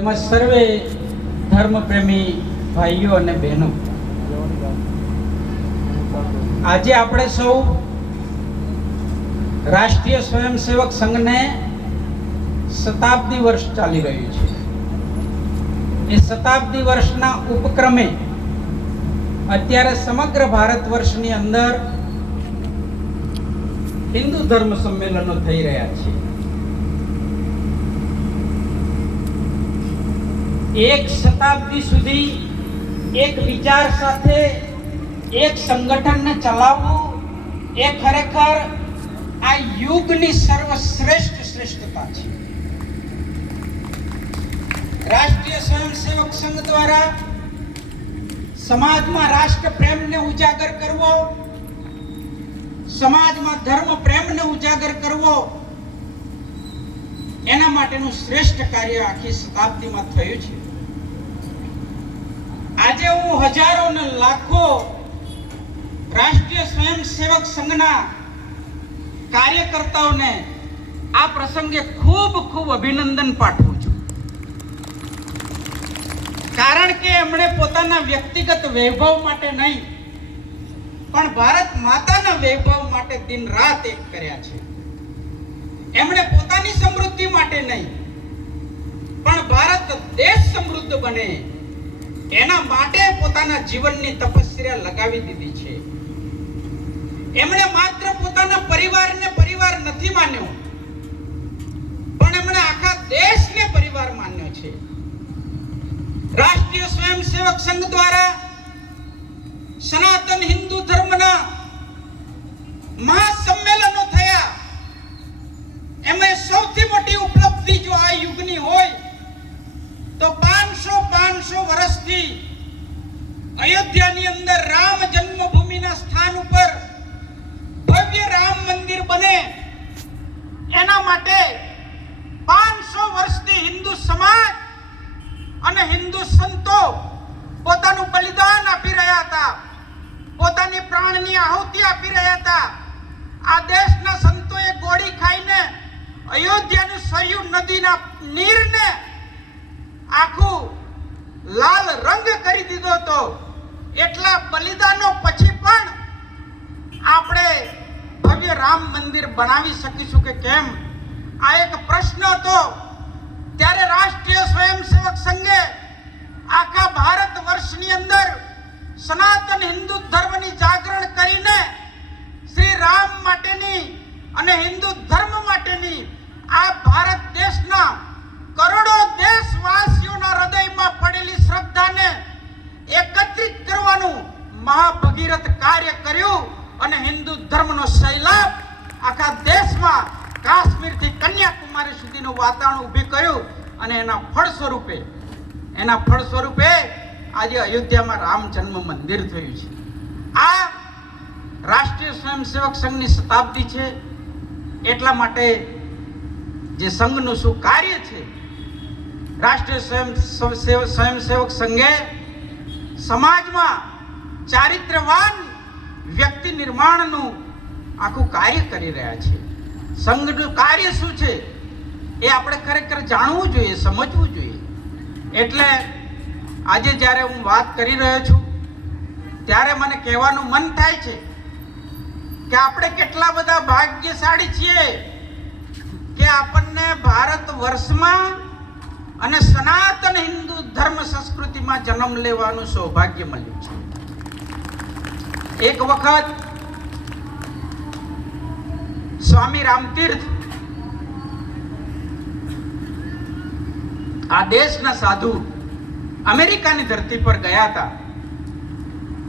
તેમજ સર્વે ધર્મપ્રેમી ભાઈઓ અને બહેનો, આજે આપણે સૌ રાષ્ટ્રીય સ્વયંસેવક સંઘને શતાબ્દી વર્ષ ચાલી રહ્યું છે. એ શતાબ્દી વર્ષના ઉપક્રમે અત્યારે સમગ્ર ભારત વર્ષની અંદર હિન્દુ ધર્મ સંમેલનો થઈ રહ્યા છે. એક શતાબ્દી સુધી એક વિચાર સાથે એક સંગઠનને ચલાવવું એ ખરેખર આ યુગની સર્વશ્રેષ્ઠ શ્રેષ્ઠતા છે. રાષ્ટ્રીય સ્વયંસેવક સંઘ દ્વારા સમાજમાં રાષ્ટ્ર પ્રેમને ઉજાગર કરવો, સમાજમાં ધર્મ પ્રેમને ઉજાગર કરવો, એના માટેનું શ્રેષ્ઠ કાર્ય આખી શતાબ્દીમાં થયું છે. આજે હું હજારો ને લાખો રાષ્ટ્રીય સ્વયંસેવક સંઘના કાર્યકર્તાઓને આ પ્રસંગે ખૂબ ખૂબ અભિનંદન પાઠવું છું. કારણ કે એમણે પોતાના વ્યક્તિગત વૈભવ માટે નહીં, પણ ભારત માતાના વૈભવ માટે દિન રાત એક કર્યા છે. એમણે પોતાની સમૃદ્ધિ માટે નહીં, પણ ભારત દેશ સમૃદ્ધ બને એના માટે પોતાના જીવનની તપસ્યા લગાવી દીધી છે. એમણે માત્ર પોતાના પરિવારને પરિવાર નથી માન્યો, પણ એમણે આખા દેશને પરિવાર માન્યો છે. રાષ્ટ્રીય સ્વયંસેવક સંઘ દ્વારા સનાતન હિન્દુ ધર્મના મહાસંમેલનો થયા. એમાં સૌથી મોટી ઉપલબ્ધિ જો આ યુગની હોય તો 500 વર્ષથી અયોધ્યાની અંદર રામ જન્મભૂમિના સ્થાન ઉપર ભવ્ય રામ મંદિર બને એના માટે 500 વર્ષથી હિન્દુ સમાજ અને હિન્દુ સંતો પોતાનું બલિદાન આપી રહ્યા હતા, પોતાની પ્રાણની આહુતિ આપી રહ્યા હતા. આ દેશના સંતોએ ગોળી ખાઈને અયોધ્યાનું સરયુ નદીના નીરને આખું લાલ રંગ કરી દીધો હતો. એટલા બલિદાનો પછી પણ આપણે ભવ્ય રામ મંદિર બનાવી શકીશું કે કેમ? આ એક પ્રશ્ન હતો. ત્યારે રાષ્ટ્રીય સ્વયંસેવક સંઘે આખા ભારત વર્ષની અંદર સનાતન હિન્દુ ધર્મની જાગરણ કરીને શ્રી રામ માટેની અને હિન્દુ ધર્મ માટેની આ ભારત દેશના કરોડો દેશવાસીઓના હૃદયમાં પડેલી શ્રદ્ધાને એકત્રિત કરવાનું મહાભગીરથ કાર્ય કર્યું અને હિન્દુ ધર્મનો સૈલાબ આખા દેશમાં કાશ્મીરથી કન્યાકુમારી સુધીનું વાતાવરણ ઊભી કર્યું. અને એના ફળ સ્વરૂપે આજે અયોધ્યામાં રામ જન્મ મંદિર થયું છે. આ રાષ્ટ્રીય સ્વયંસેવક સંઘની શતાબ્દી છે. એટલા માટે જે સંઘનું શું કાર્ય છે, રાષ્ટ્રીય સ્વયંસેવક સંઘે સમાજમાં ચારિત્ર્યવાન વ્યક્તિ નિર્માણનું આખું કાર્ય કરી રહ્યા છે. સંઘનું કાર્ય શું છે એ આપણે ખરેખર જાણવું જોઈએ, સમજવું જોઈએ. એટલે આજે જ્યારે હું વાત કરી રહ્યો છું ત્યારે મને કહેવાનું મન થાય છે કે આપણે કેટલા બધા ભાગ્યશાળી છીએ કે આપણને ભારત વર્ષમાં અને સનાતન હિન્દુ ધર્મ સંસ્કૃતિમાં જન્મ લેવાનું સૌભાગ્ય મળ્યું છે. એક વખત સ્વામી રામતીર્થ આ દેશના સાધુ અમેરિકાની ધરતી પર ગયા હતા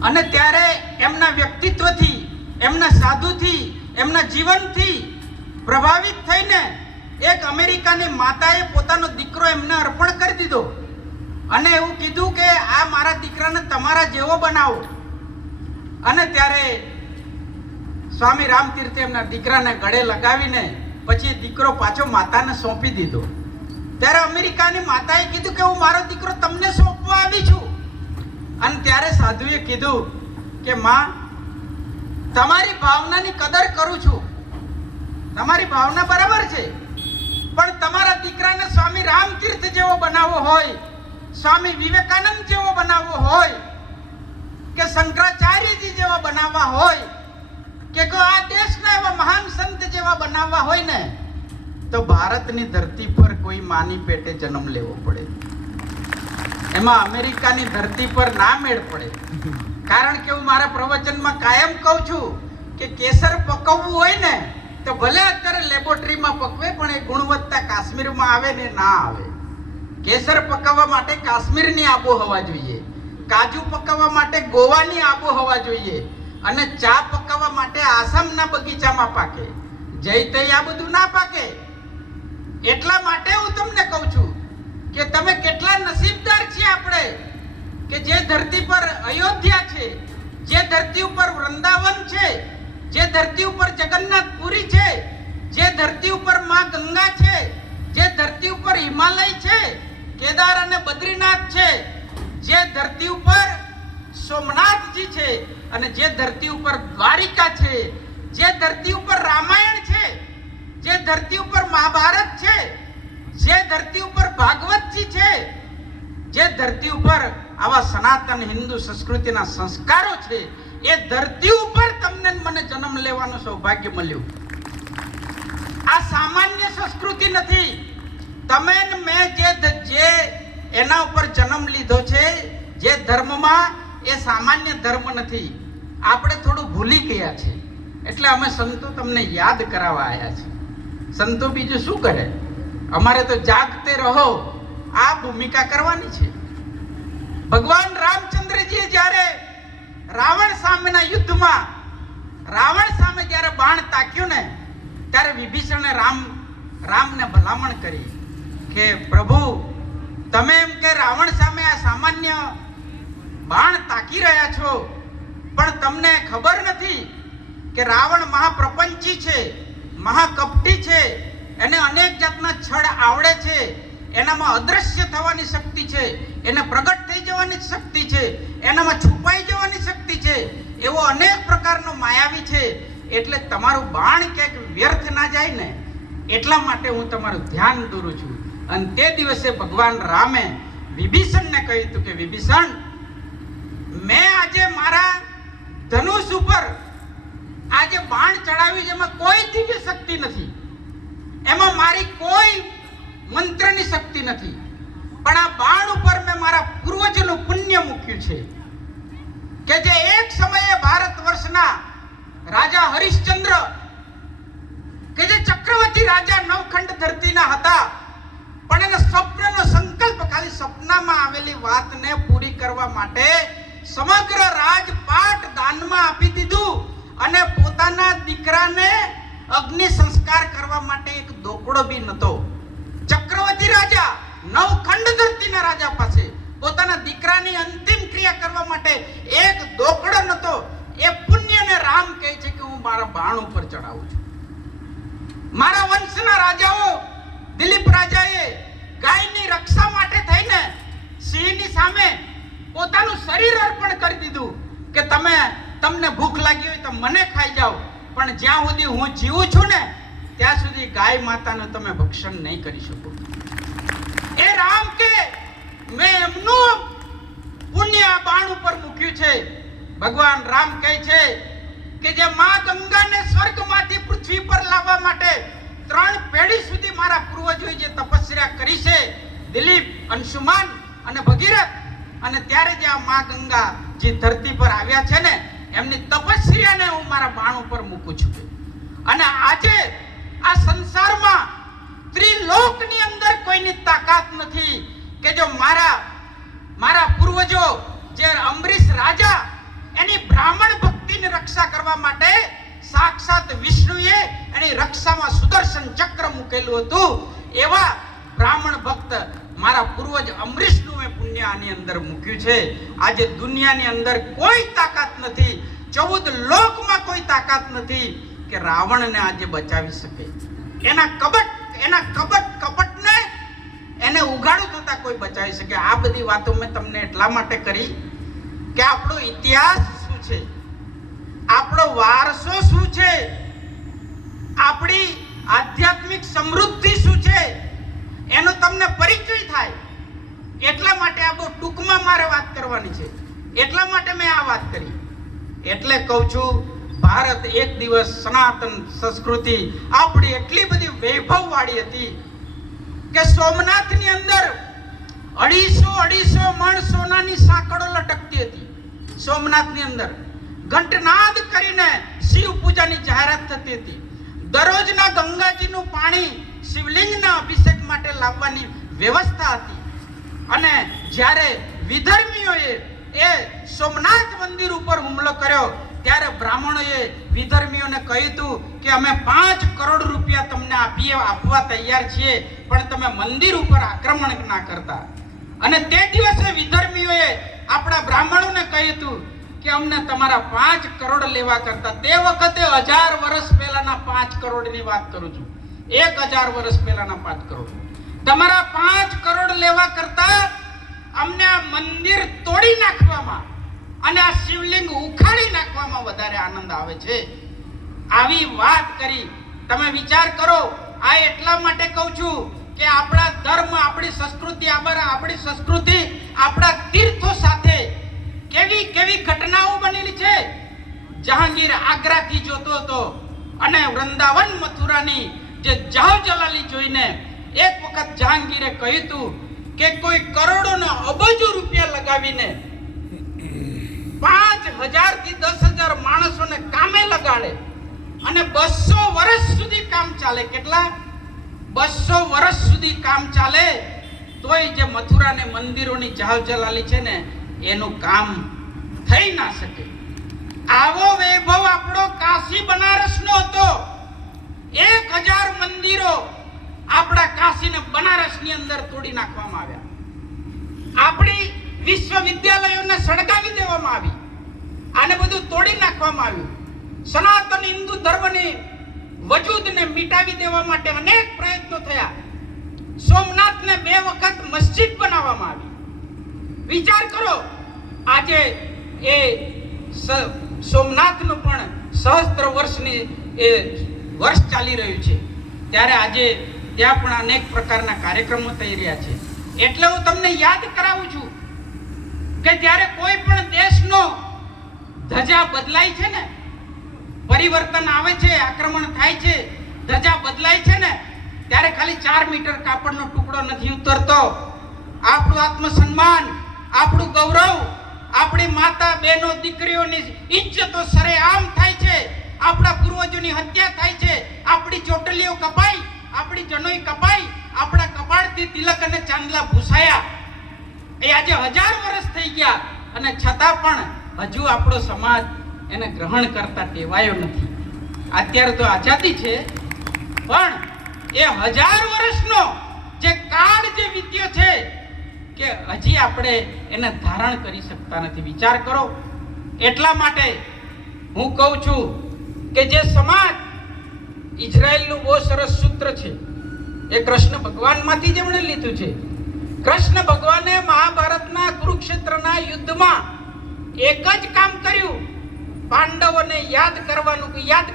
અને ત્યારે એમના વ્યક્તિત્વથી, એમના સાધુથી, એમના જીવનથી પ્રભાવિત થઈને એક અમેરિકાની માતાએ પોતાનો દીકરો એમને અર્પણ કરી દીધો અને એવું કીધું કે આ મારા દીકરાને તમારા જેવો બનાવો. અને ત્યારે સ્વામી રામતીર્થે એમના દીકરાને ગળે લગાવીને પછી દીકરો પાછો માતાને સોંપી દીધો. ત્યારે અમેરિકાની માતાએ કીધું કે હું મારો દીકરો તમને સોંપવા આવી છું. અને ત્યારે સાધુએ કીધું કે માં, તમારી ભાવનાની કદર કરું છું, તમારી ભાવના બરાબર છે, પણ તમારા દીકરાને સ્વામી રામતીર્થ જેવો બનાવવો હોય, સ્વામી વિવેકાનંદ જેવો બનાવવો હોય, કે શંકરાચાર્યજી જેવા બનાવવા હોય, કે આ દેશના એવા મહાન સંત જેવા બનાવવા હોય ને, તો ભારતની ધરતી પર કોઈ માની પેટે જન્મ લેવો પડે. એમાં અમેરિકાની ધરતી પર ના મેળ પડે. કારણ કે હું મારા પ્રવચનમાં કાયમ કહું છું કે કેસર પકવવું હોય ને તો ભલે અત્યારે લેબોરેટરીમાં પકવે, પણ એ ગુણવત્તા કાશ્મીરમાં આવે ને ના આવે. કેસર પકવવા માટે કાશ્મીરની આબોહવા જોઈએ, કાજુ પકવવા માટે ગોવાની આબોહવા જોઈએ, અને ચા પકવવા માટે આસામના બગીચામાં પાકે. જઈ આ બધું ના પાકે. એટલા માટે હું તમને કહું છું કે તમે કેટલા નસીબદાર છીએ આપણે, કે જે ધરતી પર અયોધ્યા છે, જે ધરતી ઉપર વૃંદાવન છે, જે ધરતી ઉપર જગન્નાથપુરી છે, જે ધરતી ઉપર માં ગંગા છે, જે ધરતી ઉપર હિમાલય છે, કેદાર અને બદ્રીનાથ છે, જે ધરતી ઉપર સોમનાથજી છે, અને જે ધરતી ઉપર દ્વારિકા છે, જે ધરતી ઉપર રામાયણ છે, જે ધરતી ઉપર મહાભારત છે, જે ધરતી ઉપર ભાગવતજી છે, જે ધરતી ઉપર આવા સનાતન હિન્દુ સંસ્કૃતિના સંસ્કારો છે, એ ધરતી ઉપર તમને મને જન્મ લેવાનું સૌભાગ્ય મળ્યું. આ સામાન્ય સંસ્કૃતિ નથી. તમે ને મેં જે એના ઉપર જન્મ લીધો છે, જે ધર્મમાં, એ સામાન્ય ધર્મ નથી. આપણે થોડું ભૂલી ગયા છે, એટલે અમે સંતો તમને યાદ કરાવવા આવ્યા છે. સંતો બીજું શું કરે? અમારે તો જાગતે રહો આ ભૂમિકા કરવાની છે. ભગવાન રામચંદ્રજીએ જ્યારે રાવણ સામેના યુદ્ધમાં રાવણ સામે જ્યારે બાણ તાક્યું ને, ત્યારે વિભીષણે રામને ભલામણ કરી કે પ્રભુ, તમે એમ કે રાવણ સામે આ સામાન્ય બાણ તાકી રહ્યા છો, પણ તમને ખબર નથી કે રાવણ મહાપ્રપંચી છે, મહાકપટી છે, એને અનેક જાતના છળ આવડે છે, એનામાં અદ્રશ્ય થવાની શક્તિ છે, એને પ્રગટ થઈ જવાની શક્તિ છે, એનામાં છુપાઈ જવાની શક્તિ છે, એવો અનેક પ્રકારનો માયાવી છે. એટલે તમારું બાણ ક્યાંક વ્યર્થ ના જાય ને, એટલા માટે હું તમારું ધ્યાન દોરું છું. અને તે દિવસે ભગવાન રામે વિભીષણને કહ્યું હતું કે વિભીષણ, મેં આજે મારા ધનુષ ઉપર આજે બાણ ચડાવ્યું, જેમાં કોઈ દિવ્ય શક્તિ નથી, એમાં મારી કોઈ મંત્રની શક્તિ નથી, પણ આ બાણ ઉપર મેં મારા પૂર્વજોનું પુણ્ય મૂક્યું છે, કે જે એક સમયે ભારત વર્ષના રાજા હરિશ્ચંદ્ર, કે જે ચક્રવર્તી રાજા નવખંડ ધરતીના હતા, પણ એના સ્વપ્નનો સંકલ્પ, ખાલી સપનામાં આવેલી વાતને પૂરી કરવા માટે સમગ્ર રાજપાટ દાનમાં આપી દીધું, અને પોતાના દીકરાને અગ્નિ સંસ્કાર કરવા માટે એક દોકડો બી નતો. ચક્રવર્તી રાજા નવખંડ ધરતીના રાજા પાસે પોતાના દીકરાની અંતિમ ક્રિયા કરવા માટે એક દોકડો નતો. એ પુણ્યને રામ કહે છે કે હું મારા બાણ ઉપર ચડાવું છું. મારા વંશના રાજાઓ, દિલીપ રાજાએ ગાયની રક્ષા માટે થઈને સિંહની સામે પોતાનું શરીર અર્પણ કરી દીધું કે તમને ભૂખ લાગી હોય તો મને ખાઈ જાઓ, પણ જ્યાં સુધી હું જીવું છું ને ત્યાં સુધી ગાય માતાનું તમે ભક્ષણ નહીં કરી શકો. એ રામ કે મેં એમનું પુણ્ય આ બાણ ઉપર મૂક્યું છે. ભગવાન રામ કહે છે કે જે માં ગંગાને સ્વર્ગમાંથી પૃથ્વી પર લાવવા માટે 3 પેઢી સુધી મારા પૂર્વજોએ જે તપસ્યા કરી છે, દિલીપ, અંશુમાન અને ભગીરથ, અને ત્યારે જે આ માં ગંગા જે ધરતી પર આવ્યા છે ને, એમની તપસ્યાને હું મારા બાણ ઉપર મૂકું છું. અને આજે આ સંસારમાં ત્રિલોકની અંદર કોઈની તાકાત નથી કે જો મારા પૂર્વજો જે અંબરીશ રાજા, એની બ્રાહ્મણ ભક્તિની રક્ષા કરવા માટે સાક્ષાત વિષ્ણુએ એની રક્ષામાં સુદર્શન ચક્ર મૂકેલું હતું, એવા બ્રાહ્મણ ભક્ત મારા પૂર્વજ અંબરીશનું મેં પુણ્ય આની અંદર મૂક્યું છે. આજે દુનિયાની અંદર કોઈ તાકાત નથી, 14 લોકમાં કોઈ તાકાત નથી કે રાવણને આજે બચાવી શકે. એના કપટને એને ઉગાડું થતા કોઈ બચાવી શકે. આ બધી વાતો મેં તમને એટલા માટે કરી કે આપણો ઇતિહાસ શું છે, આપણો વારસો શું છે, આપણી આધ્યાત્મિક સમૃદ્ધિ શું છે એનો તમને પરિચય થાય. એટલા માટે આ બહુ ટૂંકમાં મારે વાત કરવાની છે, એટલા માટે મેં આ વાત કરી. એટલે કહું છું, ભારત એક દિવસ સનાતન સંસ્કૃતિ આપણી એટલી બધી વૈભવવાળી હતી કે સોમનાથની અંદર 250 મણ સોનાની સાંકળો લટકતી હતી. સોમનાથની અંદર ઘંટનાદ કરીને શિવ પૂજાની જાહેરાત થતી હતી. દરરોજના ગંગાજીનું પાણી શિવલિંગના અભિષેક માટે લાવવાની વ્યવસ્થા હતી. અને જ્યારે વિધર્મીઓએ એ સોમનાથ મંદિર ઉપર હુમલો કર્યો ત્યારે બ્રાહ્મણોએ વિધર્મીઓને કહ્યું હતું કે અમે 5 કરોડ રૂપિયા તમને આપવા તૈયાર છીએ, પણ તમે મંદિર ઉપર આક્રમણ ના કરતા. અને તે દિવસે વિધર્મીઓએ આપણા બ્રાહ્મણોને કહ્યું હતું કે અમને તમારા 5 કરોડ લેવા કરતા, તે વખતે 1000 વર્ષ પહેલાના 5 કરોડની વાત કરું છું, 1000 વર્ષ પહેલાના 5 કરોડ, તમારા 5 કરોડ લેવા કરતા અમને આ મંદિર તોડી નાખવામાં અને આ શિવલિંગ ઉખાડી નાખવામાં વધારે આનંદ આવે છે. આવી વાત કરી. તમે વિચાર કરો. આ એટલા માટે કહું છું કે આપણા ધર્મ, આપણી સંસ્કૃતિ, આપણા તીર્થો સાથે કેવી કેવી ઘટનાઓ બનેલી છે. જહાંગીર આગ્રાથી જોતો હતો અને વૃંદાવન મથુરાની જે જાવ જલાલી જોઈને એક વખત જહાંગીરે કહ્યું હતું કે કોઈ કરોડો ને અબજો રૂપિયા લગાવીને 5000 થી 10000 માણસોને કામે લગાડે અને 200 વર્ષ સુધી કામ ચાલે. કેટલા? 200 વર્ષ સુધી કામ ચાલે તોય જે મથુરા ને મંદિરોની જાવ જલાલી છે ને એનું કામ થઈ ના શકે. આવો વૈભવ આપણો કાશી બનારસનો હતો. 1000 મંદિરો આપણા કાશી ને બનારસની અંદર તોડી નાખવામાં આવ્યા. આપણી વિશ્વવિદ્યાલયોને સળગાવી દેવામાં આવી. આને બધું તોડી નાખવામાં આવ્યું. સનાતન હિન્દુ ધર્મની વજૂદને મિટાવી દેવા માટે અનેક પ્રયત્નો થયા. સોમનાથને 2 વખત મસ્જિદ બનાવવામાં આવી. વિચાર કરો, આજે એ સોમનાથનું પણ સહસ્ત્ર વર્ષની એ વર્ષ ચાલી રહ્યું છે, ત્યારે આજે ત્યાં પણ અનેક પ્રકારના કાર્યક્રમો થઈ રહ્યા છે. એટલે હું તમને યાદ કરાવું છું કે જ્યારે કોઈ પણ દેશનો ધજા બદલાય છે ને, પરિવર્તન આવે છે, આક્રમણ થાય છે, ધજા બદલાય છે ને, ત્યારે ખાલી 4 મીટર કાપડનો ટુકડો નથી ઉતરતો. આપણું આત્મસન્માન, આપણું ગૌરવ, આપણી માતા બહેનો દીકરીઓની ઇજ્જતો સરેઆમ થાય છે. આપણા પૂર્વજોની હત્યા થાય છે. આપણી ચોટલીઓ કપાઈ, આપણી જનોઈ કપાઈ, આપણા કપાળથી તિલક અને ચાંદલા ભૂસાયા. એ આજે 1000 વર્ષ થઈ ગયા અને છતાં પણ હજુ આપણો સમાજ એને ગ્રહણ કરતા ટેવાયો નથી. અત્યારે તો આઝાદી છે, પણ એ 1000 વર્ષનો જે કાળ જે વીત્યો છે કે હજી આપણે એને ધારણ કરી શકતા નથી. વિચાર કરો. એટલા માટે હું કહું છું કે જે સમાજ, ઇઝરાયલનું બહુ સરસ સૂત્ર છે, એ કૃષ્ણ ભગવાનમાંથી જ એમણે લીધું છે. કૃષ્ણ ભગવાને મહાભારતના કુરુક્ષેત્રના યુદ્ધમાં એક જ કામ કર્યું, પાંડવોને યાદ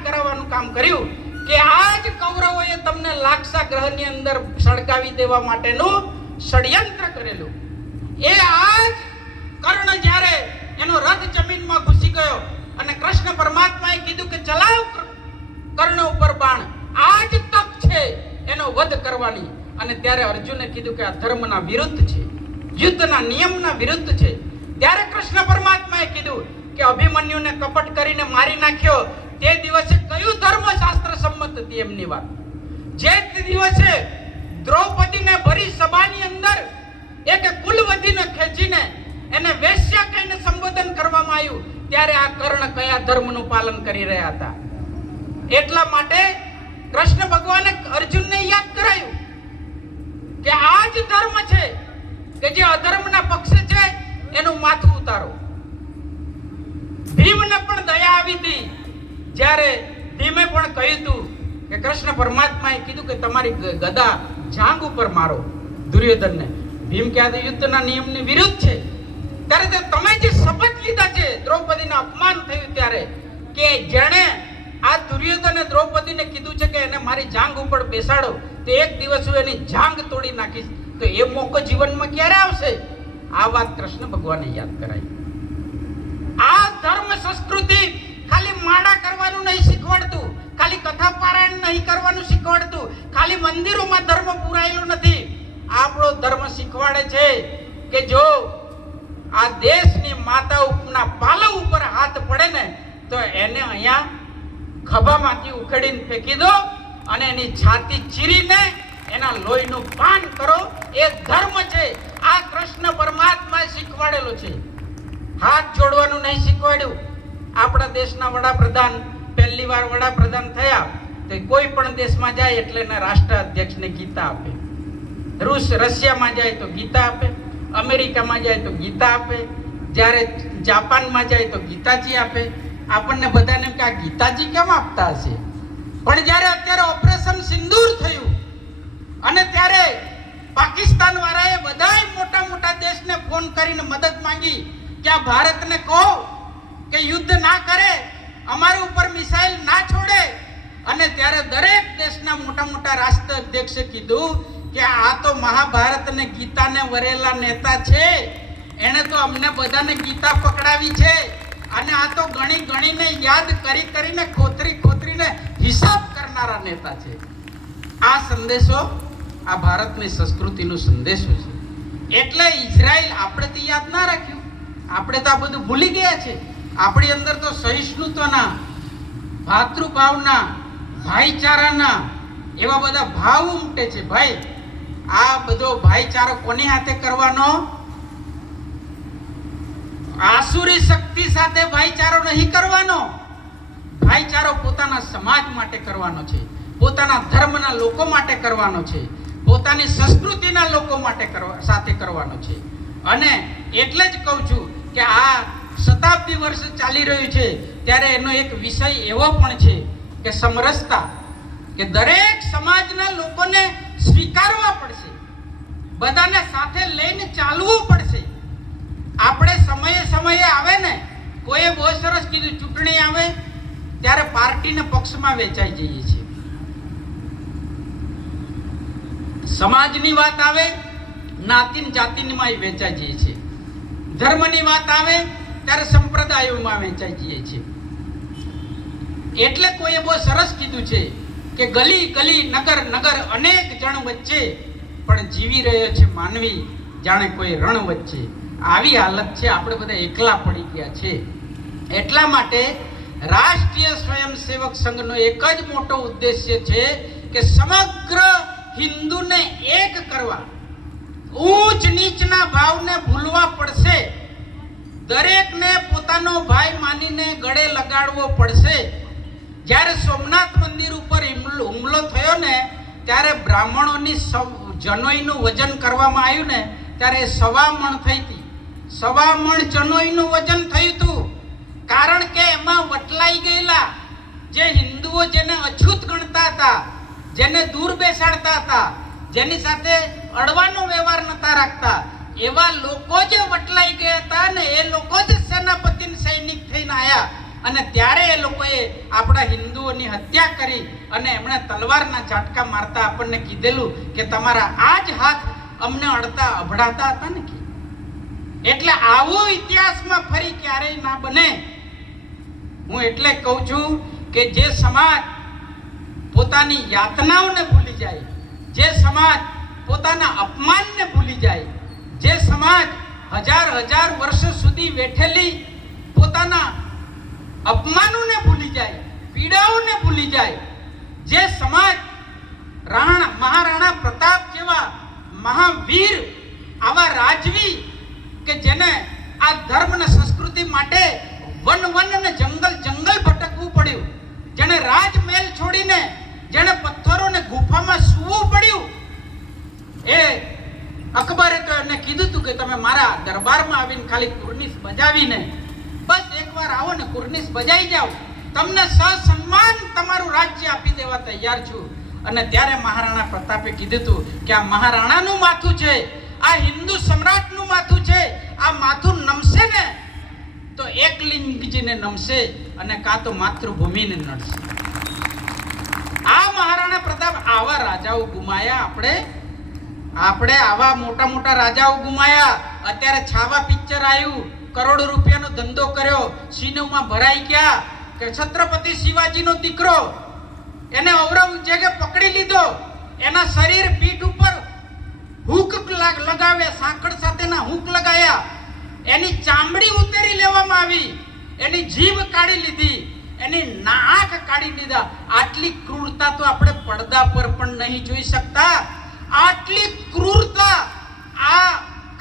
કરાવવાનું કામ કર્યું કે આજ કૌરવોએ તમને લાક્ષા ગ્રહની અંદર સળગાવી દેવા માટેનું ષડયંત્ર કરેલું. એ આજ કર્ણ જ્યારે એનો રથ જમીનમાં ઘૂસી ગયો અને કૃષ્ણ પરમાત્માએ કીધું કે ચલાવ કર્ણ ઉપર બાણ, આજ તક છે એનો વધ કરવાની. અને ત્યારે અર્જુને કીધું કે આ ધર્મના વિરુદ્ધ છે, યુદ્ધના નિયમના વિરુદ્ધ છે. ત્યારે કૃષ્ણ પરમાત્માએ કીધું કે અભિમન્યુને કપટ કરીને મારી નાખ્યો તે દિવસે કયું ધર્મશાસ્ત્ર સંમત હતી એમની વાત? જે દિવસે દ્રૌપદીને ભરી સભાની અંદર એક કુલવતીને ખેંચીને એને વેશ્યા કહીને સંબોધન કરવામાં આવ્યું, ત્યારે આ કર્ણ કયા ધર્મનું પાલન કરી રહ્યા હતા? એટલા માટે કૃષ્ણ ભગવાને અર્જુનને યાદ કરાયું કે આ જ ધર્મ છે કે જે અધર્મના પક્ષે છે એનું માથું ઉતારો. ભીમને પણ દયા આવી હતી. જ્યારે ભીમે પણ કહ્યું હતું કે કૃષ્ણ પરમાત્માએ કીધું કે તમારી ગદા જાંઘ ઉપર મારો દુર્યોધનને. ભીમ કે આ યુદ્ધના નિયમની વિરુદ્ધ છે. ત્યારે તમે જે શપથ લીધા છે, દ્રૌપદીનું અપમાન થયું ત્યારે કે જેણે આ દુર્યોધને દ્રૌપદીને કીધું છે કે એને મારી જાંઘ ઉપર બેસાડો તો એક દિવસ હું એની જાંઘ તોડી નાખીશ, તો એ મોકો જીવનમાં ક્યારે આવશે? આ વાત કૃષ્ણ ભગવાને યાદ કરાવી. આ ધર્મ સંસ્કૃતિ ખાલી માળા કરવાનું નહીં શીખવાડતું, ખાલી કથા પારાયણ નહીં કરવાનું શીખવાડતું, ખાલી મંદિરોમાં ધર્મ પુરાયેલો નથી. આપણો ધર્મ શીખવાડે છે કે જો આ દેશની માતાના પાલવ ઉપર હાથ પડે ને તો એને અહીંયા ખભામાંથી ઉખેડીને ફેંકી દો અને એની છાતી ચીરીને એના લોહીનું પાન કરો. એ ધર્મ છે. આ કૃષ્ણ પરમાત્માએ શીખવાડેલો છે. હાથ જોડવાનું નહીં શીખવાડ્યું. આપણા દેશના વડાપ્રધાન પહેલી વાર વડાપ્રધાન થયા તો કોઈ પણ દેશમાં જાય એટલે એના રાષ્ટ્રાધ્યક્ષને ગીતા આપે. રશિયામાં જાય તો ગીતા આપે, અમેરિકામાં જાય તો ગીતા આપે, જ્યારે જાપાનમાં જાય તો ગીતાજી આપે. આપણને બધાને કે આ ગીતાજી કેમ આપતા હશે? પણ જ્યારે અત્યારે ઓપરેશન સિંદૂર થયું અને ત્યારે પાકિસ્તાન વાળાએ બધાય મોટા મોટા દેશને ફોન કરીને મદદ માંગી કે આ ભારતને કહો કે યુદ્ધ ના કરે, અમારી ઉપર મિસાઇલ ના છોડે. અને ત્યારે દરેક દેશના મોટા મોટા રાષ્ટ્ર અધ્યક્ષે કીધું કે આ તો મહાભારત અને ગીતાને વરેલા નેતા છે, એને તો અમને બધાને ગીતા પકડાવી છે અને આ તો ગણી ગણીને યાદ કરી કરીને ખોતરીને હિસાબ કરનારા નેતા છે. આ સંદેશો આ ભારતની સંસ્કૃતિનો સંદેશો છે. એટલે ઇઝરાયલ આપણે તો યાદ ના રાખ્યું, આપણે તો આ બધું ભૂલી ગયા છે. આપણી અંદર તો સહિષ્ણુતાના, ભાતૃભાવના, ભાઈચારાના એવા બધા ભાવ ઉમટે છે. ભાઈ આ બધો ભાઈચારો કોની હાથે કરવાનો? આસુરી શક્તિ સાથે ભાઈચારો નહીં કરવાનો. ભાઈચારો પોતાના સમાજ માટે કરવાનો છે, પોતાના ધર્મના લોકો માટે કરવાનો છે, પોતાની સંસ્કૃતિના લોકો માટે સાથે કરવાનો છે. અને એટલે જ કહું છું કે આ શતાબ્દી વર્ષ ચાલી રહ્યું છે ત્યારે એનો એક વિષય એવો પણ છે કે સમરસતા, કે દરેક સમાજના લોકોને સ્વીકારવા પડશે, બધાને સાથે લઈને ચાલવું પડશે. આપણે સમયે આવે ને, કોઈએ બહુ સરસ કીધું, ચૂંટણી આવે ત્યારે પાર્ટીના પક્ષમાં વેચાઈ જઈએ છીએ. સમાજની વાત આવે જ્ઞાતિ જાતિમાં વેચાઈ જઈએ છીએ. ધર્મની વાત આવે ત્યારે સંપ્રદાયોમાં વેચાઈ જઈએ છીએ. એટલે કોઈએ બહુ સરસ કીધું છે કે ગલી ગલી નગર નગર અનેક જણ વચ્ચે પણ જીવી રહ્યો છે માનવી જાણે કોઈ રણ વચ્ચે. આવી હાલત છે, આપણે બધા એકલા પડી ગયા છે. એટલા માટે રાષ્ટ્રીય સ્વયંસેવક સંઘનો એક જ મોટો ઉદ્દેશ્ય છે કે સમગ્ર હિન્દુને એક કરવા. ઊંચ નીચના ભાવને ભૂલવા પડશે. દરેકને પોતાનો ભાઈ માનીને ગળે લગાડવો પડશે. જ્યારે સોમનાથ મંદિર ઉપર હુમલો થયો ને ત્યારે બ્રાહ્મણોની જનોઈનું વજન કરવામાં આવ્યું ને ત્યારે 1.25 મણ થઈ હતી. 1.25 મણ જનોઈનું વજન થયું હતું. કારણ કે એમાં વટલાઈ ગયેલા જે હિન્દુઓ જેને અછૂત ગણતા હતા, જેને દૂર બેસાડતા હતા, જેની સાથે અડવાનો વ્યવહાર નતા રાખતા, એવા લોકો જે વટલાઈ ગયા હતા ને એ લોકો જ સેનાપતિ સૈનિક થઈને આવ્યા. અને ત્યારે એ લોકોએ આપણા હિન્દુઓની હત્યા કરી અને એમણે તલવારના ઝાટકા મારતા આપણને કીધેલું કે તમારા આ જ હાથ અમને અડતા અભડાતા હતા ને. એટલે આવું ઇતિહાસમાં ફરી ક્યારેય ના બને. હું એટલે કહું છું કે જે સમાજ પોતાની યાતનાઓને ભૂલી જાય, જે સમાજ પોતાના અપમાનને ભૂલી જાય, જે સમાજ હજાર વર્ષ સુધી વેઠેલી પોતાના અપમાનોને ભૂલી જાય, પીડાઓને ભૂલી જાય, જે સમાજ મહારાણા પ્રતાપ જેવા મહાવીર, આવા રાજવી કે જેને આ ધર્મ અને સંસ્કૃતિ માટે વન અને જંગલ ભટકવું પડ્યું, જેને રાજમહેલ છોડીને જેને પથ્થરોને ગુફામાં સૂવું પડ્યું, એ અકબરે તો એને કીધું હતું કે તમે મારા દરબારમાં આવીને ખાલી કુર્નિશ બજાવીને બસ એકવાર આવો ને કુર્નિશ બજાઈ જાઓ, તમને સન્માન તમારું રાજ્ય આપી દેવા તૈયાર છું. અને ત્યારે મહારાણા પ્રતાપે કીધું હતું કે આ મહારાણાનું માથું છે, આ હિન્દુ સમ્રાટનું માથું છે, આ માથું નમશે ને તો એકલિંગજીને નમશે અને કાં તો માતૃભૂમિને નડશે. આવા રાજાઓ ગુમાયા આપણે આવા મોટા મોટા રાજાઓ ગુમાયા. અત્યારે છાવા પિક્ચર આવ્યું, કરોડો રૂપિયાનો ધંધો કર્યો, સિનેમા ભરાઈ ગયા કે છત્રપતિ શિવાજીનો દીકરો એને ઔરંગઝેબે પકડી લીધો, એના શરીર પીઠ ઉપર હુક લગાવ્યા, સાંકળ સાથેના હુક લગાયા, એની ચામડી ઉતરી લેવામાં આવી, એની જીભ કાઢી લીધી, એની નાક કાઢી દીધા. આટલી ક્રૂરતા તો આપણે પડદા પર પણ નહીં જોઈ શકતા. આટલી ક્રૂરતા આ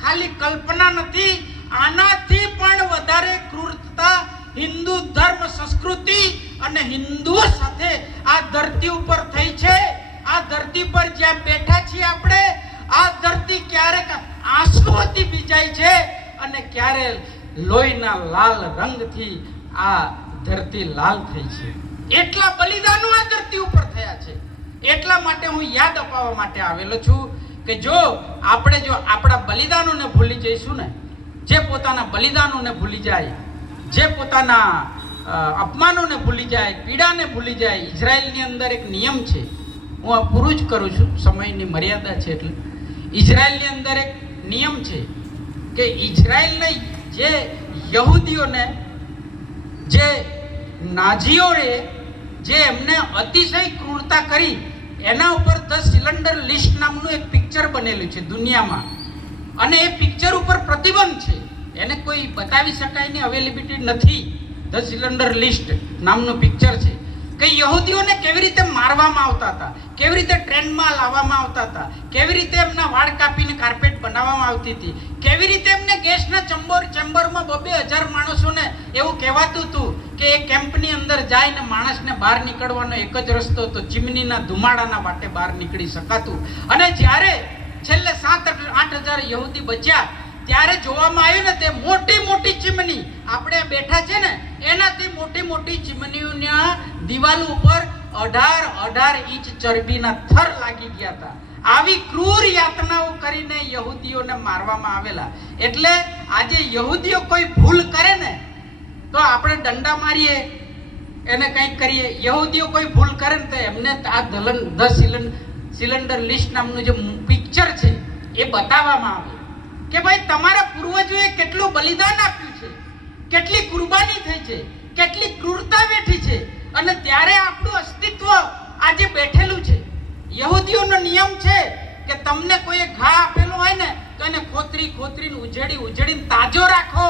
ખાલી કલ્પના નથી, આનાથી પણ વધારે ક્રૂરતા હિન્દુ ધર્મ સંસ્કૃતિ અને હિન્દુઓ સાથે આ ધરતી ઉપર થઈ છે. આ ધરતી પર જ્યાં બેઠા છીએ આપણે, આ ધરતી ક્યારેક આંસુઓથી ભીંજાય છે અને ક્યારે લોહીના લાલ રંગથી આ ધરતી લાલ થઈ છે. એટલા બલિદાનો આ ધરતી ઉપર થયા છે. એટલા માટે હું યાદ અપાવવા માટે આવેલો છું કે જો આપણા બલિદાનોને ભૂલી જઈશું ને, જે પોતાના બલિદાનોને ભૂલી જાય, જે પોતાના અપમાનોને ભૂલી જાય, પીડાને ભૂલી જાય. ઇઝરાયલની અંદર એક નિયમ છે, હું આ પૂરું જ કરું છું, સમયની મર્યાદા છે એટલે. ઇઝરાયલની અંદર એક નિયમ છે કે ઇઝરાયલને જે યહૂદીઓને, જે નાઝીઓએ જે એમને અતિશય ક્રૂરતા કરી, એના ઉપર ધ સિલિન્ડર લિસ્ટ નામનું એક પિક્ચર બનેલું છે દુનિયામાં, અને એ પિક્ચર ઉપર પ્રતિબંધ છે, એને કોઈ બતાવી શકાય ની અવેલેબિલિટી નથી. ધ સિલિન્ડર લિસ્ટ નામનું પિક્ચર છે કે યહૂદીઓને કેવી રીતે મારવામાં આવતા હતા, કેવી રીતે ટ્રેનમાં લાવવામાં આવતા હતા, કેવી રીતે એમના વાળ કાપીને કાર્પેટ બનાવવામાં આવતી હતી, કેવી રીતે એમને ગેસના ચેમ્બરમાં 2,000 માણસોને એવું કહેવાતું હતું કે એ કેમ્પની અંદર જઈને માણસને બહાર નીકળવાનો એક જ રસ્તો હતો, ચીમનીના ધુમાડાના વાટે બહાર નીકળી શકાતું. અને જ્યારે છેલ્લે 7-8 હજાર યહૂદી બચ્યા ત્યારે જોવામાં આવ્યું ને તે મોટી મોટી ચીમની આપણે બેઠા છે ને એનાથી મોટી મોટી ચીમનીઓના દિવાલ ઉપર 18 ઇંચ ચરબીના થર લાગી ગયા હતા. આવી ક્રૂર યાતનાઓ કરીને યહૂદીઓને મારવામાં આવેલા. એટલે આજે યહૂદીઓ કોઈ ભૂલ કરે ને તો આપણે દંડા મારીએ, એને કંઈક કરીએ. યહૂદીઓ કોઈ ભૂલ કરે ને તો એમને આ ધ સિલિન્ડર લિસ્ટ નામનું જે પિક્ચર છે એ બતાવવામાં આવે કે ભાઈ તમારા પૂર્વજોએ કેટલું બલિદાન આપ્યું છે, કેટલી કુરબાની થઈ છે, કેટલી ક્રૂરતા વેઠી છે, અને ત્યારે આપણું અસ્તિત્વ આજે બેઠેલું છે. યહૂદીઓનો નિયમ છે કે તમને કોઈ ઘા આપેલો હોય ને તો એને ખોતરીને ઉજેડીને તાજો રાખો,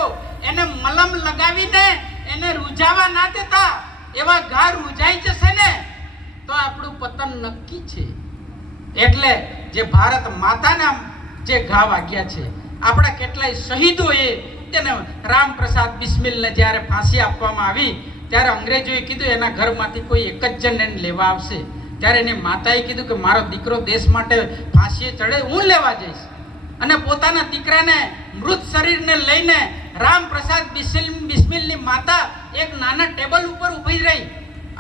એને મલમ લગાવીને એને રૂજાવા ના દેતા. એવા ઘા રૂજાઈ જશે ને તો આપણું પતન નક્કી છે. એટલે જે ભારત માતાના જે ઘા વાગ્યા છે, આપણા કેટલાય શહીદોએ, તેને રામપ્રસાદ બિસ્મિલને જ્યારે ફાંસી આપવામાં આવી ત્યારે અંગ્રેજોએ કીધું એના ઘરમાંથી કોઈ એક જ જણ એને લેવા આવશે. ત્યારે એની માતાએ કીધું કે મારો દીકરો દેશ માટે ફાંસીએ ચડે, હું લેવા જઈશ. અને પોતાના દીકરાને મૃત શરીરને લઈને રામપ્રસાદ બિસ્મિલની માતા એક નાના ટેબલ ઉપર ઊભી રહી.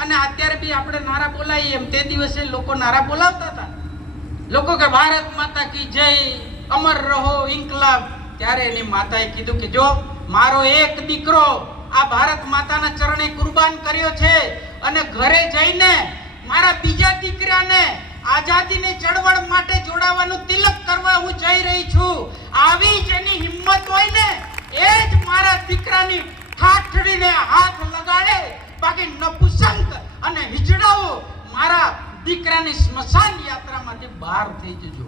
અને અત્યારે બી આપણે નારા બોલાવીએ એમ તે દિવસે લોકો નારા બોલાવતા હતા, લોકો કે ભારત માતા કી જય, અમર રહો ઇન્કલાબ. ત્યારે એની માતાએ કીધું કે જો મારો એક દીકરો આ ભારત માતાના ચરણે કુરબાન કર્યો છે અને ઘરે જઈને મારા બીજા દીકરાને આઝાદીની ચળવળ માટે જોડાવાનું તિલક કરવા હું જઈ રહી છું. આવી જ એની હિંમત હોય ને એ જ મારા દીકરાની ઠાઠડીને હાથ લગાડે, બાકી નપુસંક અને હિજડાઓ મારા દીકરાની સ્મશાન યાત્રામાંથી બહાર થઈ જજો.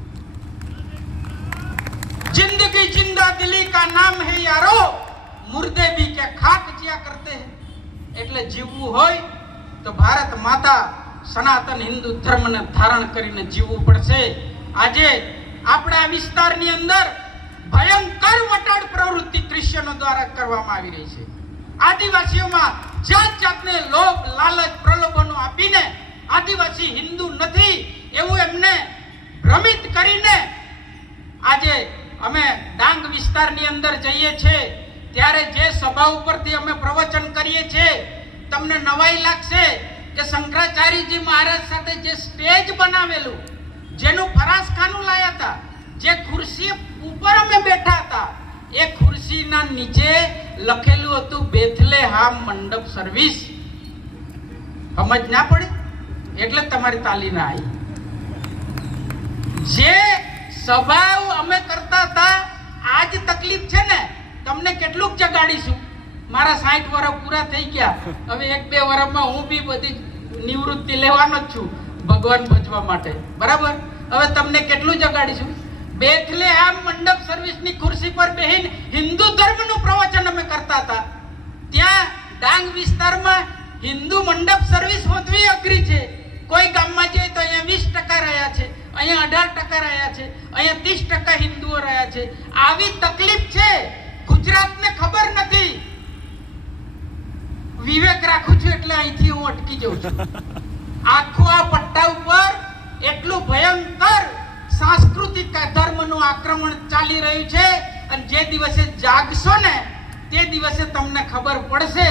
जिंदगी जिंदा दिली का नाम है यारो, मुर्दे भी क्या खाक जिया करते हैं. એટલે જીવવું હોય તો ભારત માતા સનાતન હિન્દુ ધર્મને ધારણ કરીને જીવવું પડશે. આજે આપણા વિસ્તારની અંદર ભયંકર વટાડ પ્રવૃત્તિ ક્રિશ્ચનો દ્વારા કરવામાં આવી રહી છે. આદિવાસીઓમાં જાતને લોભ લાલચ પ્રલોભનો આપીને આદિવાસી હિન્દુ નથી એવું એમને ભ્રમિત કરીને આજે અમે ડાંગ વિસ્તારની અંદર જઈએ છીએ ત્યારે જે સભા ઉપરથી અમે પ્રવચન કરીએ છીએ, તમને નવાઈ લાગશે કે શંકરાચાર્યજી મહારાજ સાથે જે સ્ટેજ બનાવેલું, જેનું ફરાસખાનું લાયા હતા, જે ખુરશી ઉપર અમે બેઠા હતા, એ ખુરશીના નીચે લખેલું હતું બેથલેહામ મંડપ સર્વિસ. સમજ ના પડી એટલે તમારી તાલી ના આવી. જે સ્વભાવ અમે કરતા હતા આજ તકલીફ છે ને, તમને કેટલુંક જગાડીશું. મારા 60 વર્ષ પૂરા થઈ ગયા, હવે 1-2 વર્ષમાં હું બી બધી નિવૃત્તિ લેવાનો જ છું ભગવાન ભજવા માટે, બરાબર. હવે તમને કેટલું જગાડીશું. બેઠલે આમ મંડપ સર્વિસની ખુરશી પર બેહીને હિન્દુ ધર્મનું પ્રવચન અમે કરતા હતા. ત્યાં ડાંગ વિસ્તારમાં હિન્દુ મંડપ સર્વિસ હોતવી અઘરી છે. કોઈ ગામમાં જઈએ તો અહીંયા 20% રહ્યા છે, અહીંયા 18% રહ્યા છે, અહીંયા 30% હિન્દુઓ રહ્યા છે. આવી તકલીફ છે. ગુજરાતને ખબર નથી. વિવેક રાખું છું એટલે અહીંથી હું અટકી જાઉં છું. આખો આ પટ્ટા ઉપર એટલું ભયંકર સાંસ્કૃતિક ધર્મનું આક્રમણ ચાલી રહ્યું છે, અને જે દિવસે જાગશો ને તે દિવસે તમને ખબર પડશે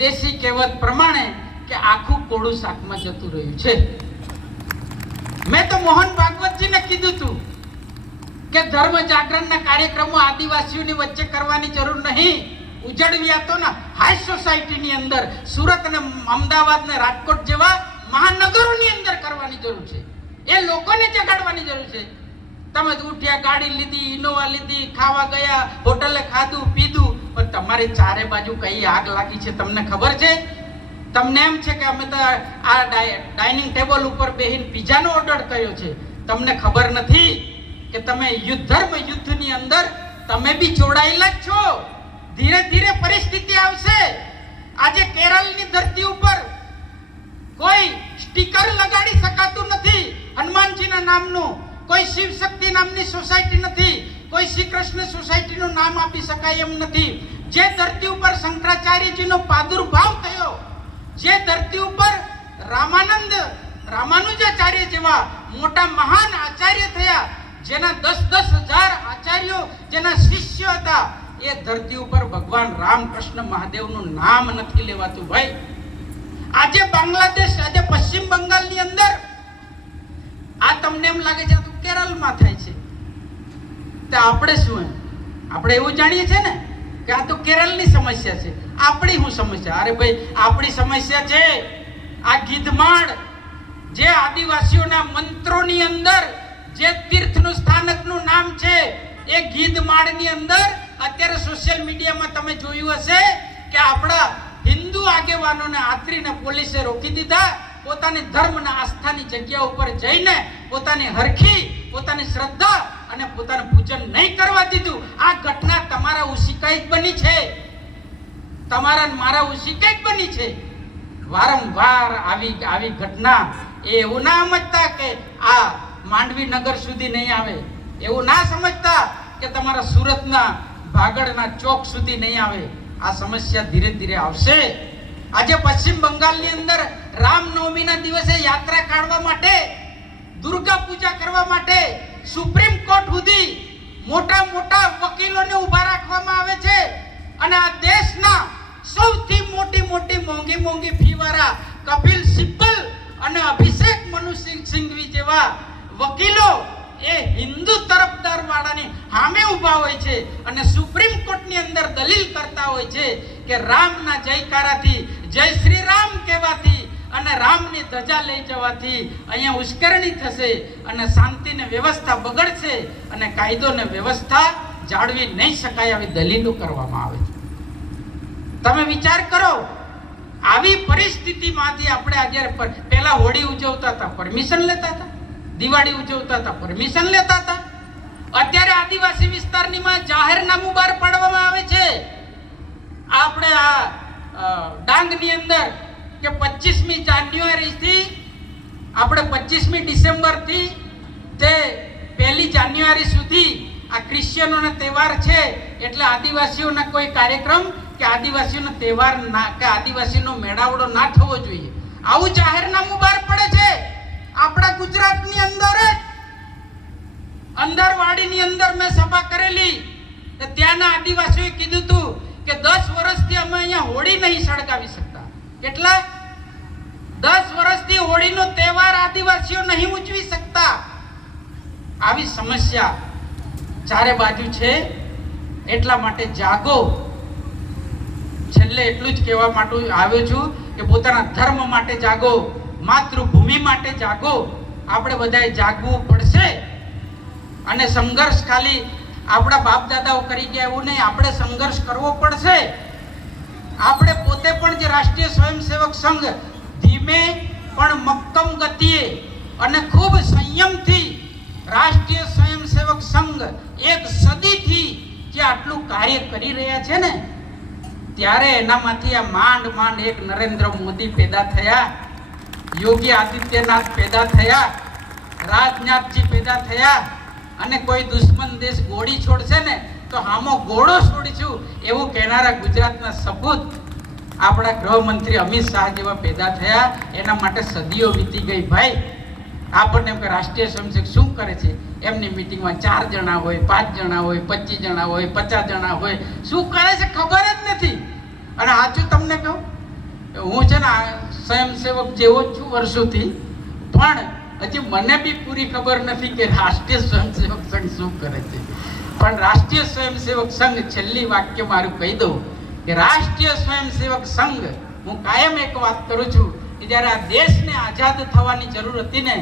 દેશી કહેવત પ્રમાણે કે આખું કોળું શાકમાં જતું રહ્યું છે. મેં તો મોહન ભાગવતજીને કીધું હતું કે ધર્મ જાગરણના કાર્યક્રમો આદિવાસીઓની વચ્ચે કરવાની જરૂર નહીં. ઉજળવ્યા તો ના હાઈ સોસાયટીની અંદર, સુરત અને અમદાવાદ ને રાજકોટ જેવા મહાનગરોની અંદર કરવાની જરૂર છે. એ લોકોને જગાડવાની જરૂર છે. તમે ઉઠ્યા, ગાડી લીધી, ઇનોવા લીધી, ખાવા ગયા, હોટલે ખાધું પીધું, પણ તમારી ચારે બાજુ કઈ આગ લાગી છે તમને ખબર છે? તમને એમ છે કે અમે તો આ ડાઇનિંગ ટેબલ ઉપર બેહીને પિઝાનો ઓર્ડર કર્યો છે. તમને ખબર નથી કે તમે ધર્મ યુદ્ધની અંદર તમે બી જોડાયેલા જ છો. ધીરે ધીરે પરિસ્થિતિ આવશે. આજે કેરળની ધરતી ઉપર કોઈ સ્ટીકર લગાડી શકાતું નથી હનુમાનજીના નામનું, કોઈ શિવ શક્તિ નામની સોસાયટી નથી, કોઈ શ્રી કૃષ્ણ સોસાયટીનું નામ આપી શકાય એમ નથી. જે ધરતી ઉપર શંકરાચાર્યજીનો પ્રાદુર્ભાવ થયો, જે ધરતી ઉપર રામાનુજાચાર્ય જેવા મોટા મહાન આચાર્ય થયા, જેના 10,000 આચાર્યો જેના શિષ્ય હતા, એ ધરતી ઉપર ભગવાન રામકૃષ્ણ મહાદેવનું નામ નથી લેવાતું ભાઈ. આજે બાંગ્લાદેશ, આજે પશ્ચિમ બંગાળની અંદર આ તમને એમ લાગે છે આ તો કેરળમાં થાય છે, તો આપણે શું આપણે એવું જાણીએ છીએ ને કે આ તો કેરળની સમસ્યા છે. આપણી શું સમસ્યા? અરે ભાઈ આપણી સમસ્યા છે આ ગીધમાળ, જે આદિવાસીઓના મંત્રોની અંદર જે તીર્થનું સ્થાનકનું નામ છે, એ ગીધમાળની અંદર અત્યારે સોશિયલ મીડિયામાં તમે જોયું હશે કે આપણા હિન્દુ આગેવાનોને આતરીને પોલીસે રોકી દીધા. પોતાની ધર્મના આસ્થાની જગ્યા ઉપર જઈને પોતાની હરખી, પોતાની શ્રદ્ધા અને પોતાનું પૂજન નહીં કરવા દીધું. આ ઘટના તમારા ઉશિકાઈ જ બની છે, તમારા મારા ઉશિકાઈ જ બની છે. વારંવાર આવી ઘટના એ એવું ના સમજતા કે આ માંડવી નગર સુધી નહીં આવે, એવું ના સમજતા કે તમારા સુરતના ભાગળના ચોક સુધી નહીં આવે. આ સમસ્યા ધીરે ધીરે આવશે. આજે પશ્ચિમ બંગાળની અંદર રામનવમીના દિવસે યાત્રા કાઢવા માટે, દુર્ગા પૂજા કરવા માટે સુપ્રીમ કોર્ટ સુધી મોટા મોટા વકીલોને ઊભા રાખવામાં આવે છે, અને આ દેશના સૌથી મોટી મોંઘી ફીવાળા કપિલ સિબ્બલ અને અભિષેક મનુ સિંઘવી જેવા વકીલો એ હિન્દુ તરફદાર વાળાની સામે ઊભા હોય છે અને સુપ્રીમ કોર્ટની અંદર દલીલ કરતા હોય છે કે રામના જયકારાથી, જય શ્રી રામ કહેવાથી અને રામની ધજા લઈ જવાથી અહીંયા ઉશ્કેરણી થશે અને શાંતિ ને વ્યવસ્થા બગડશે અને કાયદો ને વ્યવસ્થા જાળવી નહીં શકાય, આવી દલીલો કરવામાં આવે છે. તમે વિચાર કરો, આવી પરિસ્થિતિમાંથી આપણે આજે પહેલા હોળી ઉજવતા હતા, પરમિશન લેતા હતા, દિવાળી ઉજવતા હતા, પરમિશન લેતા હતા. અત્યારે આદિવાસી વિસ્તારની જાહેરનામું બહાર પાડવામાં આવે છે આપણે આ ડાંગની અંદર કે 25મી જાન્યુઆરી થી આપણે 25મી ડિસેમ્બર થી તે 1લી જાન્યુઆરી સુધી આ ક્રિશ્ચિયનોનો તહેવાર છે, એટલે આદિવાસીઓના કોઈ કાર્યક્રમ કે આદિવાસીઓનો તહેવાર ના કે આદિવાસીનો મેળાવડો ના થવો જોઈએ. આવું જાહેરનામું બહાર પડે છે. આપણા ગુજરાતની અંદર જ અંદરવાડીની અંદર મેં સભા કરેલી, ત્યાંના આદિવાસીઓએ કીધું હતું કે 10 વર્ષથી અમે અહીંયા હોળી નહીં સળગાવી શકતા. કેટલા? 10 વર્ષથી હોળીનો તહેવાર આદિવાસીઓ નહીં ઉજવી શકતા. આવી સમસ્યા ચારે બાજુ છે. એટલા માટે જાગો. છેલ્લે એટલું જ કહેવા માટે આવ્યો છું કે પોતાના ધર્મ માટે જાગો, માતૃભૂમિ માટે જાગો. આપણે બધાએ જાગવું પડશે. અને સંઘર્ષ ખાલી આપણા બાપ દાદાઓ કરી ગયા એવું નહીં, આપણે સંઘર્ષ કરવો પડશે. આપણે પોતે પણ જે રાષ્ટ્રીય સ્વયંસેવક સંઘ ધીમે પણ મક્કમ ગતિએ અને ખૂબ સંયમથી રાષ્ટ્રીય સ્વયંસેવક સંઘ એક સદીથી જે આટલું કાર્ય કરી રહ્યા છે ને, ત્યારે એનામાંથી આ માંડ એક નરેન્દ્ર મોદી પેદા થયા, યોગી આદિત્યનાથ પેદા થયા, રાજનાથજી પેદા થયા. અને કોઈ દુશ્મન દેશ ગોળી છોડશે ને તો હામો ગોળો છોડીશું એવું કહેનારા ગુજરાતના સપૂત આપણા ગૃહમંત્રી અમિત શાહ જેવા પેદા થયા. એના માટે સદીઓ વીતી ગઈ ભાઈ. આપણને એમ કે રાષ્ટ્રીય સ્વયંસેવક શું કરે છે, એમની મિટિંગમાં 4 જણા હોય, 5 જણા હોય, 25 જણા હોય, 50 જણા હોય, શું કરે છે ખબર જ નથી. અને સાચું તમને કહું, હું છે ને સ્વયંસેવક જેવો જ છું વર્ષોથી, પણ હજી મને બી પૂરી ખબર નથી કે રાષ્ટ્રીય સ્વયંસેવક સંઘ શું કરે છે. પણ રાષ્ટ્રીય સ્વયંસેવક સંઘ, છેલ્લી વાક્ય મારું કહી દઉં કે રાષ્ટ્રીય સ્વયંસેવક સંઘ, હું કાયમ એક વાત કરું છું કે જ્યારે આ દેશને આઝાદ થવાની જરૂર હતી ને,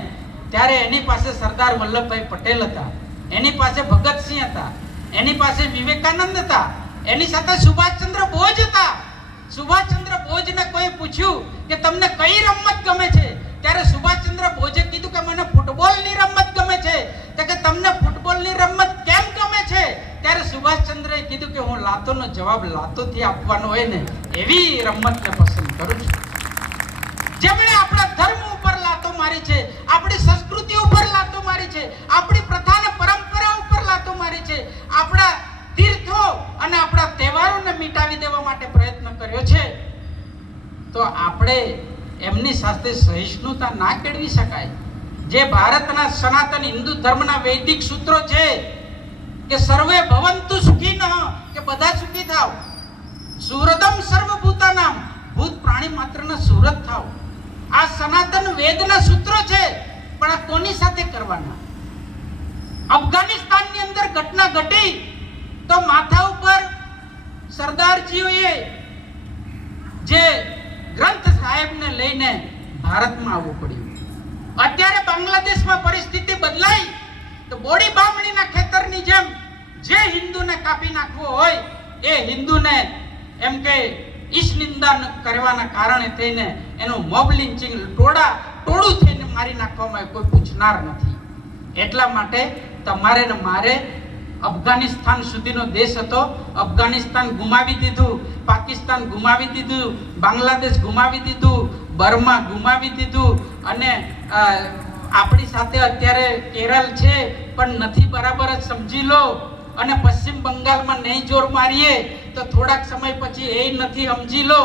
ત્યારે એની પાસે સરદાર વલ્લભભાઈ પટેલ હતા, એની પાસે ભગતસિંહ હતા, એની પાસે વિવેકાનંદ હતા, એની સાથે સુભાષચંદ્ર બોઝ હતા. સુભાષચંદ્ર બોઝને કોઈ પૂછ્યું કે તમને કઈ રમત ગમે છે, ત્યારે સુભાષચંદ્ર બોઝે કીધું કે મને ફૂટબોલની રમત ગમે છે. તો કે તમને ફૂટબોલની રમત કેમ ગમે છે? ત્યારે સુભાષચંદ્રએ કીધું કે હું લાતોનો જવાબ લાતોથી આપવાનો હોય ને એવી રમતને પસંદ કરું છું. જેમણે આપણા ધર્મ ઉપર લાતો મારી છે, આપણી સંસ્કૃતિ ઉપર લાતો મારી છે, આપણી પ્રથા અને પરંપરા ઉપર લાતો મારી છે, આપણા તીર્થો અને આપણા તહેવારોને મિટાવી દેવા માટે પ્રયત્ન કર્યો છે, તો આપણે એમની સાથે સહિષ્ણુતા ના કેળવી શકાય. જે ભારતના સનાતન હિન્દુ ધર્મના વૈદિક સૂત્રો છે કે સર્વે ભવંતુ સુખીનઃ, કે બધા સુખી થાવ, સુહૃદમ સર્વભૂતાનામ, ભૂત પ્રાણી માત્રના સુહૃદ થાવ, આ સનાતન વેદના સૂત્રો છે. પણ આ કોની સાથે કરવાના? અફઘાનિસ્તાનની અંદર ઘટના ઘટી તો માથા ઉપર સરદારજીઓએ જે ગ્રંથ સાહેબને લઈને ભારતમાં આવવું પડ્યું. અત્યારે બાંગ્લાદેશમાં પરિસ્થિતિ બદલાઈ તો બોડી બામણીના ખેતરની જેમ જે હિન્દુને કાપી નાખવો હોય એ હિન્દુને એમ કે ઈશ નિંદા કરવાના કારણે થઈને એનું મોબ લિંચિંગ ટોળું થઈને મારી નાખવામાં કોઈ પૂછનાર નથી. એટલા માટે તમારે ને મારે અફઘાનિસ્તાન સુધીનો દેશ હતો, અફઘાનિસ્તાન ગુમાવી દીધું, પાકિસ્તાન ગુમાવી દીધું, બાંગ્લાદેશ ગુમાવી દીધું, બર્મા ગુમાવી દીધું, અને આપણી સાથે અત્યારે કેરળ છે પણ નથી, બરાબર જ સમજી લો. અને પશ્ચિમ બંગાળમાં નહીં જોર મારીએ તો થોડાક સમય પછી એ નથી, સમજી લો.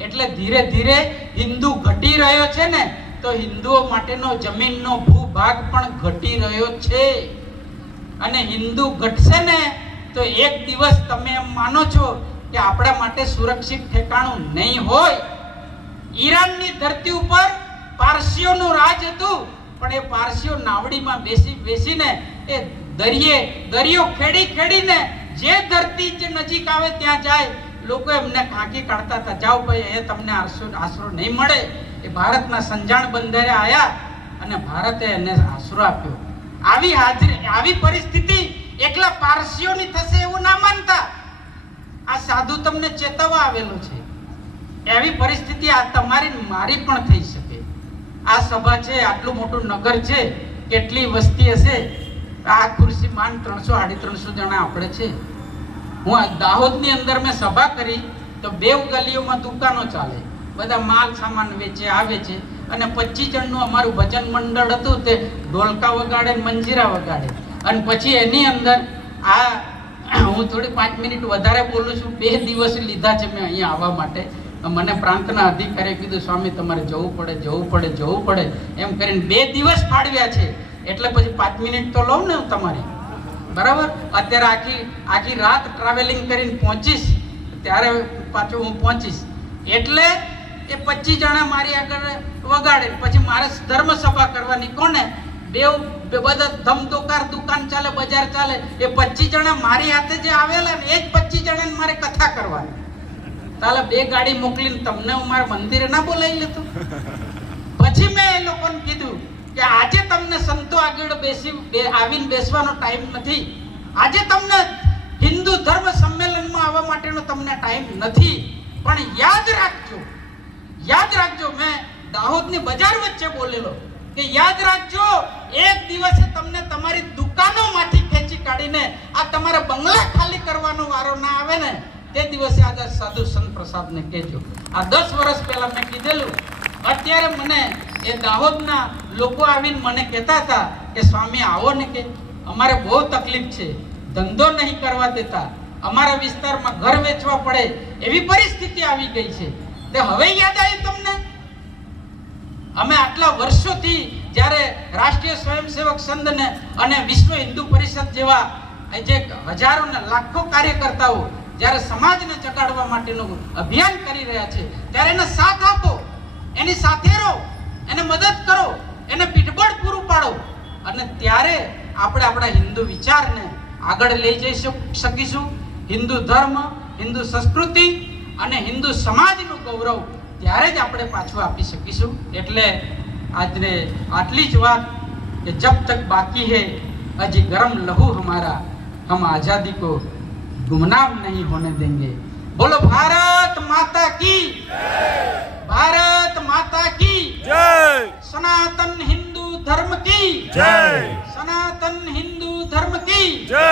એટલે ધીરે ધીરે હિન્દુ ઘટી રહ્યો છે ને, તો હિન્દુઓ માટેનો જમીનનો ભૂભાગ પણ ઘટી રહ્યો છે. અને હિન્દુ ઘટશે ને તો એક દિવસ તમે એમ માનો છો કે આપણા માટે સુરક્ષિત ઠેકાણું નહીં હોય. ઈરાનની ધરતી ઉપર પારસીઓનું રાજ હતું, પણ એ પારસીઓ નાવડીમાં બેસીને એ દરિયો ખેડીને જે ધરતી જે નજીક આવે ત્યાં જાય, લોકો એમને ખાંકી કાઢતા હતા, જાઓ ભાઈ એ તમને આશરો નહીં મળે. એ ભારતના સંજાણ બંદરે આવ્યા અને ભારતે એને આશરો આપ્યો. આવી પરિસ્થિતિ એકલા પારસીઓની થશે એવું ના માનતા. આ સાધુ તમને ચેતવવા આવેલો છે. એવી પરિસ્થિતિ આ તમારી મારી પણ થઈ શકે. આ સભા છે, આટલું મોટું નગર છે, કેટલી વસ્તી હશે? આ ખુરશી માંડ 300-350 જણા આપણે છે. હું દાહોદની અંદર મેં સભા કરી તો 2 ગલીઓમાં દુકાનો ચાલે, બધા માલ સામાન વેચે, આવે છે. અને 25 જણનું અમારું ભજન મંડળ હતું, તે ઢોલકા વગાડે, મંજીરા વગાડે. અને પછી એની અંદર હું થોડી 5 મિનિટ વધારે બોલું છું. 2 દિવસ લીધા છે મેં અહીંયા આવવા માટે. મને પ્રાંતના અધિકારીએ કીધું સ્વામી તમારે જવું પડે એમ કરીને 2 દિવસ ફાળવ્યા છે. એટલે પછી 5 મિનિટ તો લઉં ને તમારી, બરાબર? અત્યારે આખી રાત ટ્રાવેલિંગ કરીને પહોંચીશ, ત્યારે પાછું હું પહોંચીશ. એટલે એ 25 જણા મારી આગળ વગાડે, પછી મારે ધર્મ સભા કરવાની. કોને? બધા ધમધોકાર દુકાન ચાલે, બજાર ચાલે. એ 25 જણા મારી હાથે જે આવેલા ને એ જ 25 જણાને મારે કથા કરવાની. તાલે 2 ગાડી મોકલીને તમને હું મારા મંદિરે ના બોલાવી લેતો. પછી મેં એ લોકોને કીધું કે આજે તમને સંતો આગળ આવીને બેસવાનો ટાઈમ નથી, આજે તમને હિન્દુ ધર્મ સંમેલનમાં આવવા માટેનો તમને ટાઈમ નથી, પણ યાદ રાખજો, મેં દાહોદની બજાર વચ્ચે બોલેલો કે યાદ રાખજો, એક દિવસે તમને તમારી દુકાનોમાંથી ખેંચી કાઢીને આ તમારા બંગલા ખાલી કરવાનો વારો ના આવે ને, તે દિવસે આજે સાધુ સંત પ્રસાદને કહેજો. આ 10 વર્ષ પહેલા મેં કીધેલું. અત્યારે મને એ દાહોદના લોકો આવીને મને કહેતા હતા કે સ્વામી આવો ને, કે અમારે બહુ તકલીફ છે, ધંધો નહીં કરવા દેતા, અમારા વિસ્તારમાં ઘર વેચવા પડે એવી પરિસ્થિતિ આવી ગઈ છે. તે હવે યાદ આવ્યું તમને? અમે આટલા વર્ષોથી જ્યારે રાષ્ટ્રીય સ્વયંસેવક સંઘને અને વિશ્વ હિન્દુ પરિષદ જેવા જે હજારો ને લાખો કાર્યકર્તાઓ જ્યારે સમાજને જગાડવા માટેનું અભિયાન કરી રહ્યા છે, ત્યારે એને સાથ આપો, એની સાથે રહો, એને મદદ કરો, એને પીઠબળ પૂરું પાડો, અને ત્યારે આપણે આપણા હિન્દુ વિચારને આગળ લઈ જઈ શકીશું. હિન્દુ ધર્મ, હિન્દુ સંસ્કૃતિ અને હિન્દુ સમાજનું ગૌરવ ત્યારે જ આપણે પાછું આપી શકીશું. એટલે આજને આટલી જ વાત કે જબ તક બાકી હૈ અજી ગરમ લહુ હમારા, હમ આઝાદી કો ગુમનામ નહીં હોને દેંગે. બોલો ભારત માતા કી જય, ભારત માતા કી જય, સનાતન હિન્દુ ધર્મ કી જય, સનાતન હિન્દુ ધર્મ કી જય.